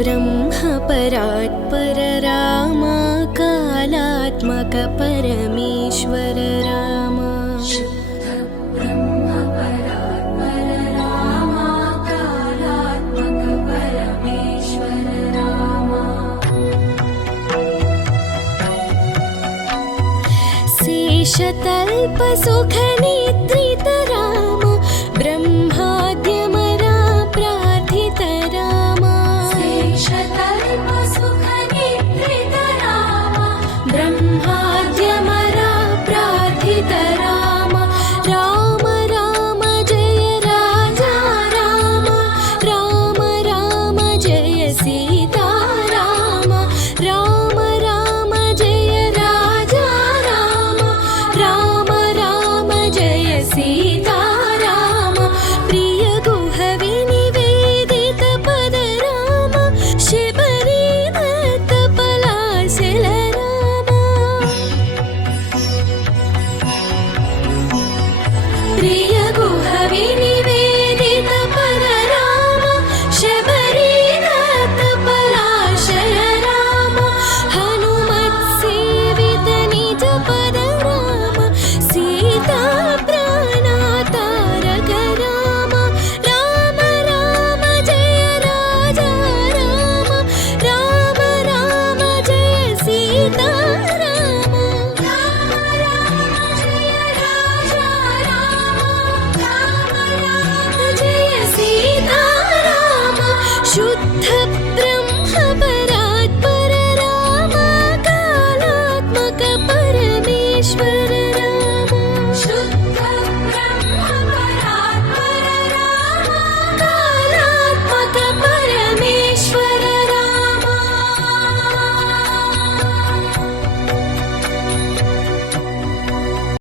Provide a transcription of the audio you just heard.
ब्रह्मपरात्पर राम कालात्मक परमेश्वर राम शेषतल्प सुख निद्रित राम ब्रह्माद्यमरा प्रार्थित राम शेषतल्प सुख निद्रित राम ब्रह्माद्यमरा प्रार्थित राम राम राम जय राजा राम राम राम जय सीता राम राम राम जय राजा राम राम राम जय सीता राम प्रिय गुह विनिवेदित पद राम शिबरी दत्त पलाशल राम प्रिय